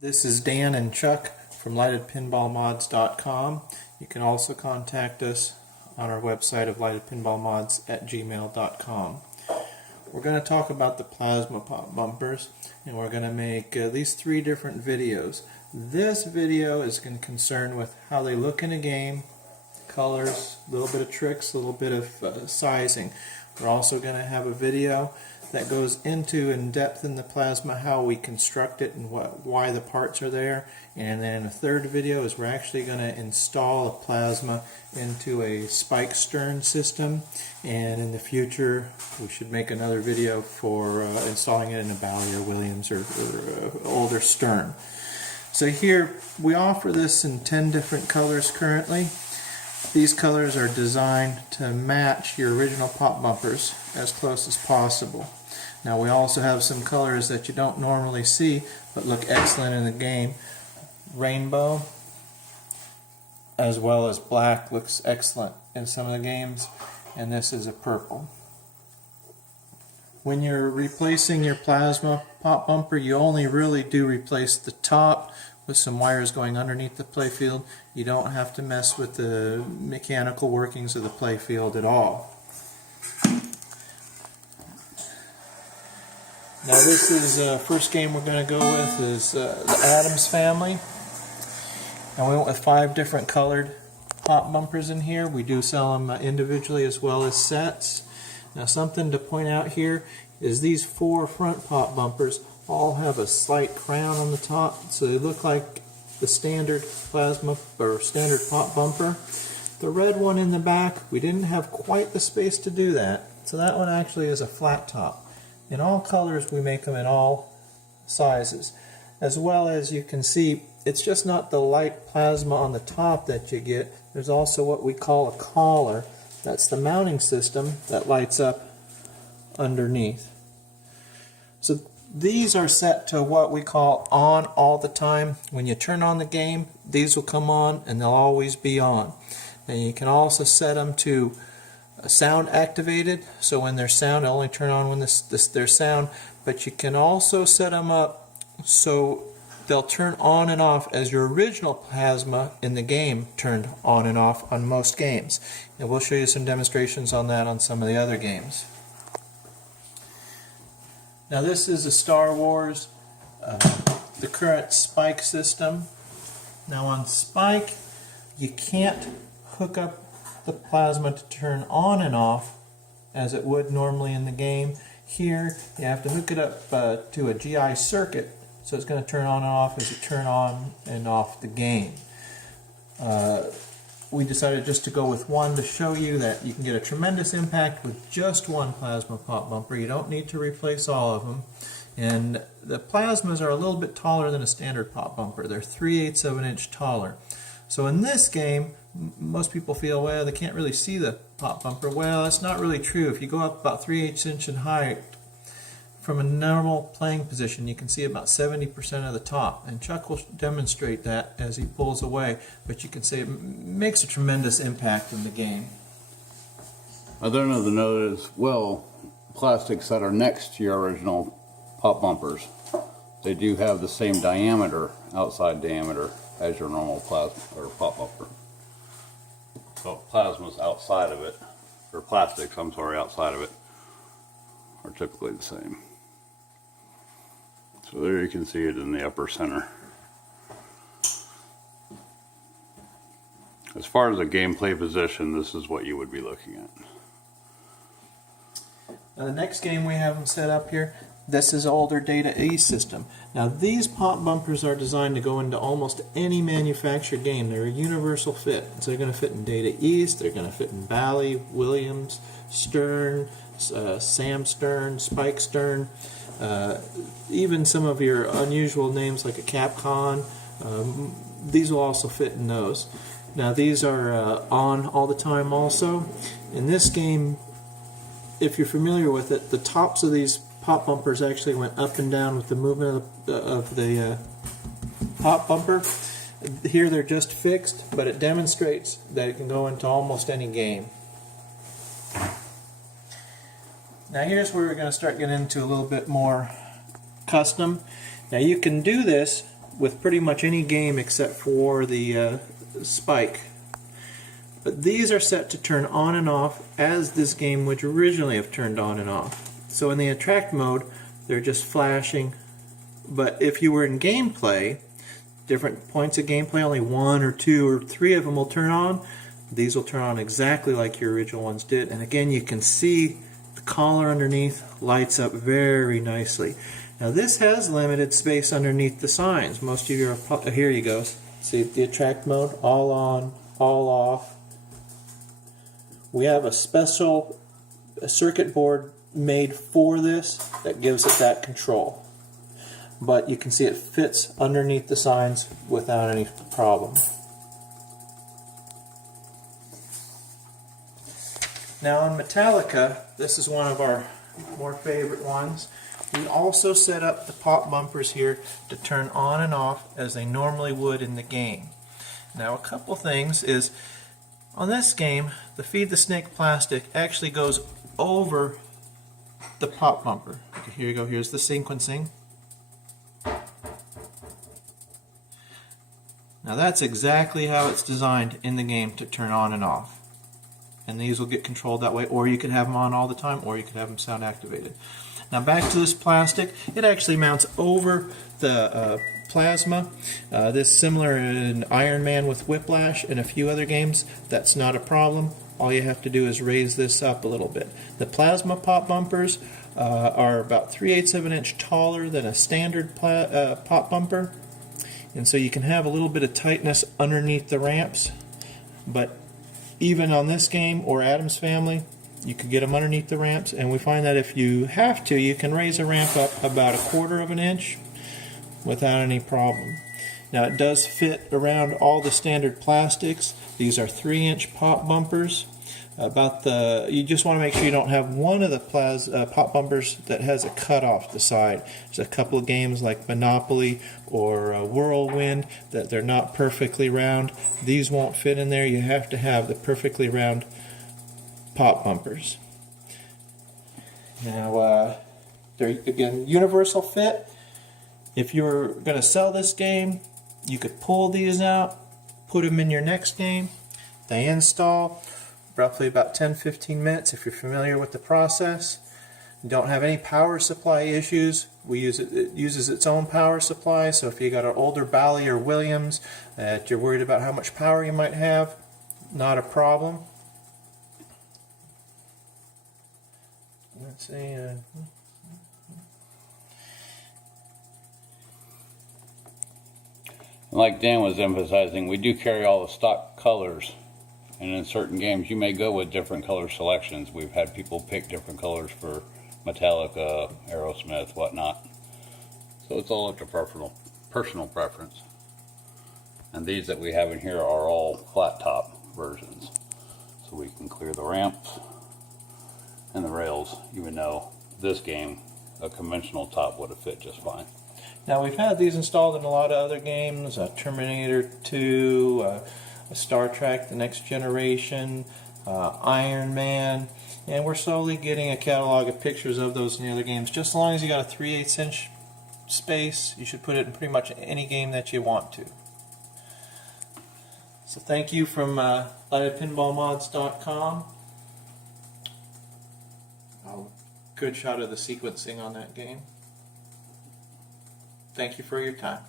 This is Dan and Chuck from lightedpinballmods.com. You can also contact us on our website of lightedpinballmods@gmail.com. We're going to talk about the plasma pop bumpers, and we're going to make these 3 different videos. This video is going to concern with how they look in a game, colors, a little bit of tricks, a little bit of sizing. We're also going to have a video that goes into in depth in the plasma, how we construct it and why the parts are there. And then a third video is we're actually going to install a plasma into a spike stern system, and in the future we should make another video for installing it in a Bally or Williams or older stern. So here we offer this in 10 different colors currently. These colors are designed to match your original pop bumpers as close as possible. Now we also have some colors that you don't normally see but look excellent in the game. Rainbow as well as black looks excellent in some of the games, and this is a purple. When you're replacing your plasma pop bumper, you only really do replace the top with some wires going underneath the playfield. You don't have to mess with the mechanical workings of the playfield at all. Now this is first game we're going to go with is the Addams Family. And we went with 5 different colored pop bumpers in here. We do sell them individually as well as sets. Now something to point out here is these 4 front pop bumpers all have a slight crown on the top, so they look like the standard plasma or standard pop bumper. The red one in the back, we didn't have quite the space to do that, so that one actually is a flat top. In all colors we make them in all sizes. As well as you can see, it's just not the light plasma on the top that you get. There's also what we call a collar. That's the mounting system that lights up underneath. So these are set to what we call on all the time. When you turn on the game, these will come on and they'll always be on. And you can also set them to sound activated, so when there's sound, they'll only turn on when there's sound. But you can also set them up so they'll turn on and off as your original plasma in the game turned on and off on most games. And we'll show you some demonstrations on that on some of the other games. Now this is a Star Wars, the current Spike system. Now on Spike, you can't hook up the plasma to turn on and off as it would normally in the game. Here you have to hook it up to a GI circuit, so it's going to turn on and off as you turn on and off the game. We decided just to go with one to show you that you can get a tremendous impact with just one plasma pop bumper. You don't need to replace all of them. And the plasmas are a little bit taller than a standard pop bumper. They're 3/8 of an inch taller. So in this game, most people feel, well, they can't really see the pop bumper. Well, that's not really true. If you go up about 3/8 inch in height from a normal playing position, you can see about 70% of the top. And Chuck will demonstrate that as he pulls away, but you can see it makes a tremendous impact in the game. I don't know the note as well, plastics that are next to your original pop bumpers, they do have the same diameter, outside diameter, as your normal plasma or pop bumper. So plasmas outside of it, or plastics, I'm sorry, outside of it, are typically the same. So there you can see it in the upper center. As far as the gameplay position, this is what you would be looking at. Now the next game we have them set up here, this is older Data East system. Now these pop bumpers are designed to go into almost any manufactured game. They're a universal fit. So they're going to fit in Data East, they're going to fit in Bally, Williams, Stern, Sam Stern, Spike Stern, even some of your unusual names like a Capcom. These will also fit in those. Now these are on all the time also. In this game, if you're familiar with it, the tops of these pop bumpers actually went up and down with the movement of the pop bumper. Here they're just fixed, but it demonstrates that it can go into almost any game. Now here's where we're going to start getting into a little bit more custom. Now you can do this with pretty much any game except for the Spike. But these are set to turn on and off as this game would originally have turned on and off. So in the attract mode, they're just flashing. But if you were in gameplay, different points of gameplay, only 1 or 2 or 3 of them will turn on. These will turn on exactly like your original ones did. And again, you can see the collar underneath lights up very nicely. Now this has limited space underneath the signs. Most of you are, here you go. See the attract mode, all on, all off. We have a special circuit board made for this that gives it that control. But you can see it fits underneath the signs without any problem. Now on Metallica, this is one of our more favorite ones. We also set up the pop bumpers here to turn on and off as they normally would in the game. Now a couple things is, on this game, the Feed the Snake plastic actually goes over the pop bumper. Okay, here you go, here's the sequencing. Now that's exactly how it's designed in the game to turn on and off. And these will get controlled that way, or you could have them on all the time, or you could have them sound activated. Now back to this plastic, it actually mounts over the plasma. This is similar in Iron Man with Whiplash and a few other games. That's not a problem. All you have to do is raise this up a little bit. The plasma pop bumpers are about 3/8 of an inch taller than a standard pop bumper, and so you can have a little bit of tightness underneath the ramps. But even on this game or Adam's Family, you could get them underneath the ramps, and we find that if you have to, you can raise a ramp up about 1/4 of an inch without any problem. Now it does fit around all the standard plastics. These are 3-inch pop bumpers. You just want to make sure you don't have one of the pop bumpers that has a cut off the side. There's a couple of games like Monopoly or Whirlwind that they're not perfectly round. These won't fit in there. You have to have the perfectly round pop bumpers. Now they're again universal fit. If you're going to sell this game, you could pull these out, put them in your next game. They install roughly about 10-15 minutes if you're familiar with the process. You don't have any power supply issues. It uses its own power supply, so if you got an older Bally or Williams that you're worried about how much power you might have, not a problem. Let's see. Like Dan was emphasizing, we do carry all the stock colors, and in certain games you may go with different color selections. We've had people pick different colors for Metallica, Aerosmith, whatnot. So it's all up to personal preference. And these that we have in here are all flat top versions. So we can clear the ramps and the rails, even though this game, a conventional top would have fit just fine. Now we've had these installed in a lot of other games, Terminator 2, Star Trek, The Next Generation, Iron Man, and we're slowly getting a catalog of pictures of those in the other games. Just as long as you got a 3/8 inch space, you should put it in pretty much any game that you want to. So thank you from lightedpinballmods.com. Good shot of the sequencing on that game. Thank you for your time.